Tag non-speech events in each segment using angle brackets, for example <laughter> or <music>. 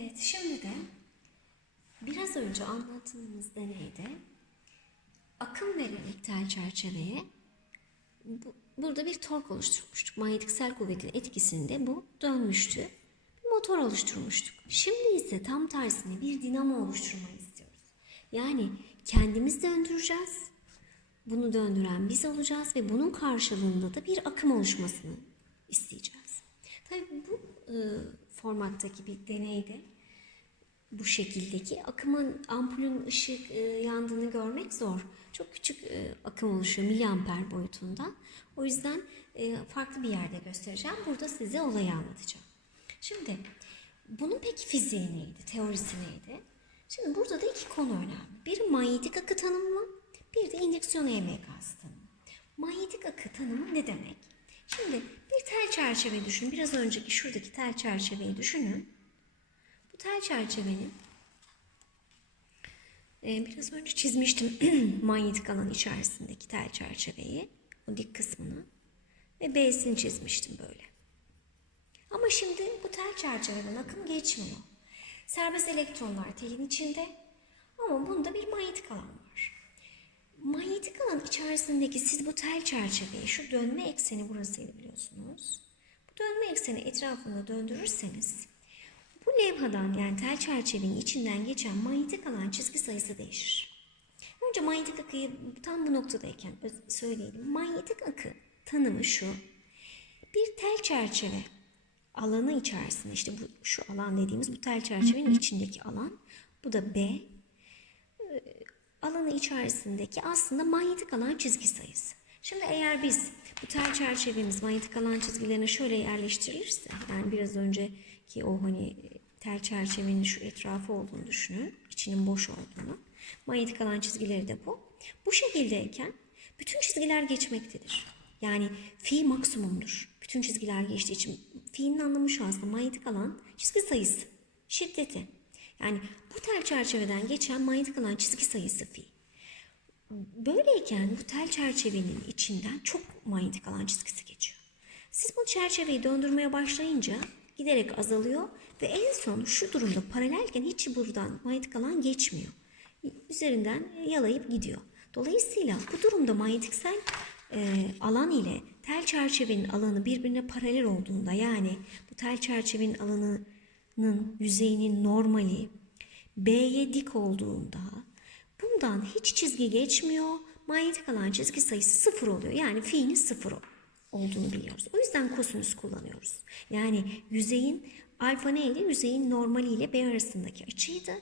Evet, şimdi de biraz önce anlattığımız deneyde akım vererek tel çerçeveye bu- burada bir tork oluşturmuştuk. Manyetiksel kuvvetin etkisinde bu dönmüştü. Bir motor oluşturmuştuk. Şimdi ise tam tersine bir dinamo oluşturmayı istiyoruz. Yani kendimiz döndüreceğiz. Bunu döndüren biz olacağız ve bunun karşılığında da bir akım oluşmasını isteyeceğiz. Tabii bu e, formattaki bir deneyde bu şekildeki akımın ampulün ışık e, yandığını görmek zor. Çok küçük e, akım oluşuyor miliamper boyutunda. O yüzden e, farklı bir yerde göstereceğim. Burada size olayı anlatacağım. Şimdi bunun peki fiziği neydi, teorisi neydi? Şimdi burada da iki konu önemli. Bir manyetik akı tanımı, bir de indüksiyon EMK'sı tanımı. Manyetik akı tanımı ne demek? Şimdi bir tel çerçeve düşünün. Biraz önceki şuradaki tel çerçeveyi düşünün. Bu tel çerçevenin e, biraz önce çizmiştim <clears throat> manyetik alan içerisindeki tel çerçeveyi, o dik kısmını ve B'sini çizmiştim böyle. Ama şimdi bu tel çerçeveden akım geçmiyor. Serbest elektronlar telin içinde ama bunda bir manyetik alan var. Manyetik alan içerisindeki siz bu tel çerçeveyi, şu dönme ekseni burasıydı biliyorsunuz. Bu dönme ekseni etrafında döndürürseniz bu levhadan yani tel çerçevenin içinden geçen manyetik alan çizgi sayısı değişir. Önce manyetik akıyı tam bu noktadayken söyleyelim. Manyetik akı tanımı şu. Bir tel çerçeve alanı içerisinde işte bu şu alan dediğimiz bu tel çerçevenin içindeki alan. Bu da B alanı içerisindeki aslında manyetik alan çizgi sayısı. Şimdi eğer biz bu tel çerçevemiz manyetik alan çizgilerine şöyle yerleştirilirse yani biraz önceki o hani tel çerçevenin şu etrafı olduğunu düşünün. içinin boş olduğunu. Manyetik alan çizgileri de bu. Bu şekildeyken bütün çizgiler geçmektedir. Yani fi maksimumdur. Bütün çizgiler geçtiği için fi'nin anlamı şu aslında manyetik alan çizgi sayısı, şiddeti. Yani bu tel çerçeveden geçen manyetik alan çizgi sayısı fi. Böyleyken bu tel çerçevenin içinden çok manyetik alan çizgisi geçiyor. Siz bu çerçeveyi döndürmeye başlayınca giderek azalıyor ve en son şu durumda paralelken hiç buradan manyetik alan geçmiyor. Üzerinden yalayıp gidiyor. Dolayısıyla bu durumda manyetiksel e, alan ile tel çerçevenin alanı birbirine paralel olduğunda yani bu tel çerçevenin alanının yüzeyinin normali B'ye dik olduğunda bundan hiç çizgi geçmiyor. Manyetik alan çizgi sayısı sıfır oluyor. Yani fi'nin sıfır olduğunu biliyoruz. O yüzden kosinüs kullanıyoruz. Yani yüzeyin alfa neydi? Yüzeyin normali ile B arasındaki açıydı.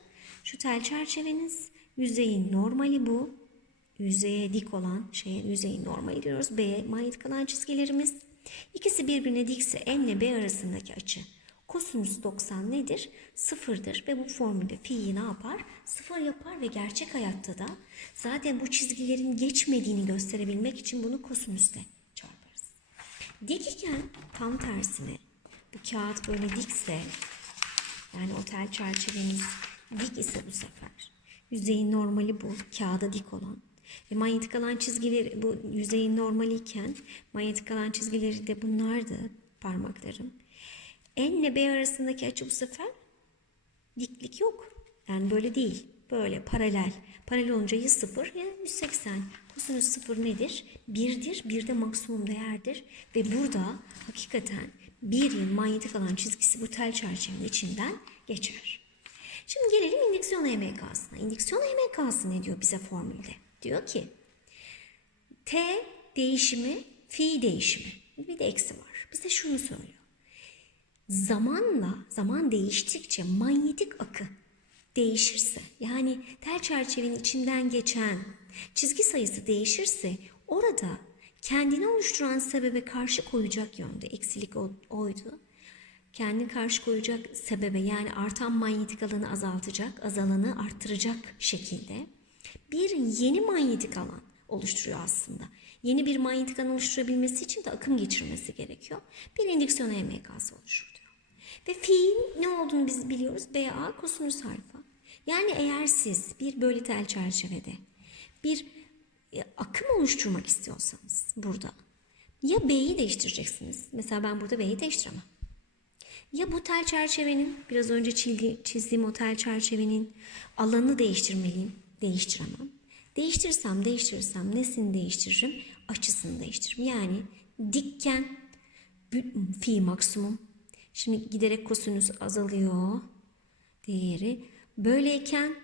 Şu tel çerçeveniz yüzeyin normali bu. Yüzeye dik olan şeye yüzeyin normali diyoruz. B manyetik alan çizgilerimiz. İkisi birbirine dikse N ile B arasındaki açı Kosinüs 90 nedir? Sıfırdır ve bu formülde fi'yi ne yapar? Sıfır yapar ve gerçek hayatta da zaten bu çizgilerin geçmediğini gösterebilmek için bunu kosinüsle çarparız. Dik iken tam tersine bu kağıt böyle dikse yani otel çerçevemiz dik ise bu sefer yüzeyin normali bu kağıda dik olan ve manyetik alan çizgileri bu yüzeyin normali iken manyetik alan çizgileri de bunlardı parmaklarım. N ile B arasındaki açı bu sefer diklik yok. Yani böyle değil. Böyle paralel. Paralel olunca ya 0 ya 180. Kosinüs 0 nedir? 1'dir. 1 de maksimum değerdir. Ve burada hakikaten bir yıl manyetik alan çizgisi bu tel çerçevenin içinden geçer. Şimdi gelelim indüksiyon EMK'sına. İndüksiyon EMK'sı ne diyor bize formülde? Diyor ki T değişimi, fi değişimi. Bir de eksi var. Bize şunu söylüyor zamanla zaman değiştikçe manyetik akı değişirse yani tel çerçevenin içinden geçen çizgi sayısı değişirse orada kendini oluşturan sebebe karşı koyacak yönde eksilik oydu. Kendini karşı koyacak sebebe yani artan manyetik alanı azaltacak, azalanı arttıracak şekilde bir yeni manyetik alan oluşturuyor aslında. Yeni bir manyetik oluşturabilmesi için de akım geçirmesi gerekiyor. Bir indüksiyon EMK'sı oluşur diyor. Ve fiil ne olduğunu biz biliyoruz. BA kosinüs alfa. Yani eğer siz bir bölü tel çerçevede bir e, akım oluşturmak istiyorsanız burada ya B'yi değiştireceksiniz. Mesela ben burada B'yi değiştiremem. Ya bu tel çerçevenin biraz önce çizdi- çizdiğim o tel çerçevenin alanını değiştirmeliyim. Değiştiremem. Değiştirsem değiştirirsem nesini değiştiririm? Açısını değiştiririm. Yani dikken fi maksimum. Şimdi giderek kosinüs azalıyor değeri. Böyleyken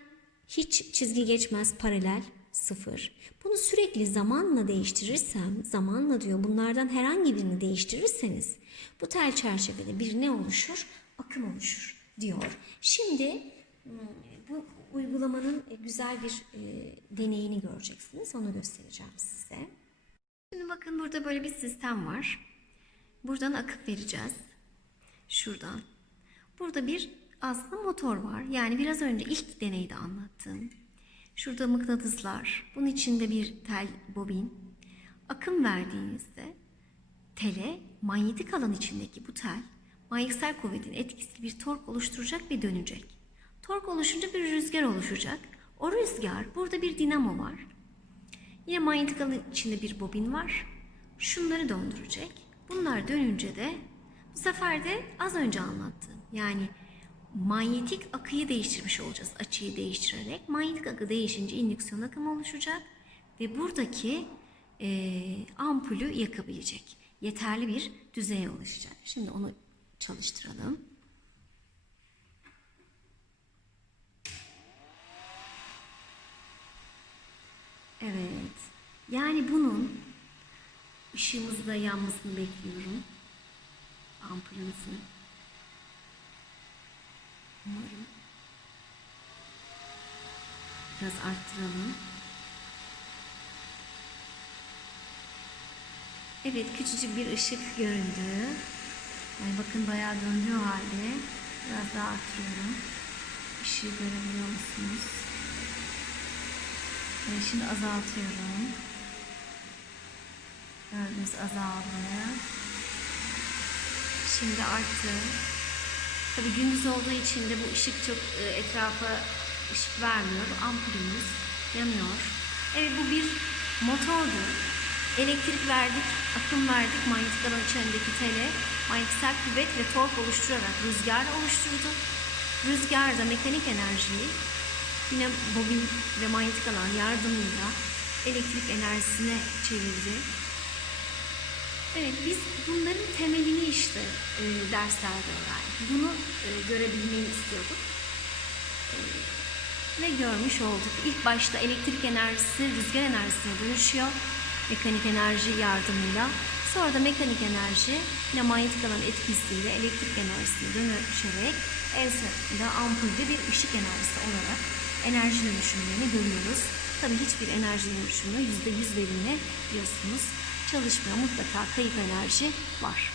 hiç çizgi geçmez paralel sıfır. Bunu sürekli zamanla değiştirirsem, zamanla diyor bunlardan herhangi birini değiştirirseniz bu tel çerçevede bir ne oluşur? Akım oluşur diyor. Şimdi hmm, bu uygulamanın e, güzel bir e, deneyini göreceksiniz. Onu göstereceğim size. Şimdi bakın burada böyle bir sistem var. Buradan akım vereceğiz. Şuradan. Burada bir aslında motor var. Yani biraz önce ilk deneyde anlattığım. Şurada mıknatıslar. Bunun içinde bir tel bobin. Akım verdiğinizde tele manyetik alan içindeki bu tel manyetsel kuvvetin etkisi bir tork oluşturacak ve dönecek. Tork oluşunca bir rüzgar oluşacak. O rüzgar burada bir dinamo var. Yine manyetik alan içinde bir bobin var. Şunları döndürecek. Bunlar dönünce de bu sefer de az önce anlattığım yani manyetik akıyı değiştirmiş olacağız açıyı değiştirerek. Manyetik akı değişince indüksiyon akımı oluşacak ve buradaki eee, ampulü yakabilecek. Yeterli bir düzeye oluşacak. Şimdi onu çalıştıralım. Evet. Yani bunun ışığımızı da yanmasını bekliyorum. Ampulümüzün. Umarım. Biraz arttıralım. Evet küçücük bir ışık göründü. Yani bakın bayağı döndüğü halde. Biraz daha arttırıyorum. Işığı görebiliyor musunuz? Evet, şimdi azaltıyorum. Gördüğünüz azaldı. Şimdi arttı. Tabii gündüz olduğu için de bu ışık çok e, etrafa ışık vermiyor. Ampulümüz yanıyor. Evet bu bir motordu. Elektrik verdik, akım verdik manyetik alan içindeki tele. Manyetsel kuvvet ve tork oluşturarak rüzgar oluşturdu. Rüzgar da mekanik enerjiyi yine bobin ve manyetik alan yardımıyla elektrik enerjisine çevirdi. Evet biz bunların temelini işte e, derslerde öğrendik. Bunu e, görebilmeyi istiyorduk. E, ve görmüş olduk. İlk başta elektrik enerjisi rüzgar enerjisine dönüşüyor. Mekanik enerji yardımıyla. Sonra da mekanik enerji yine manyetik alan etkisiyle elektrik enerjisine dönüşerek sonunda ampulde bir ışık enerjisi olarak enerji dönüşümlerini görüyoruz. Tabii hiçbir enerji dönüşümü %100 verimli diyorsunuz çalışmıyor. Mutlaka kayıp enerji var.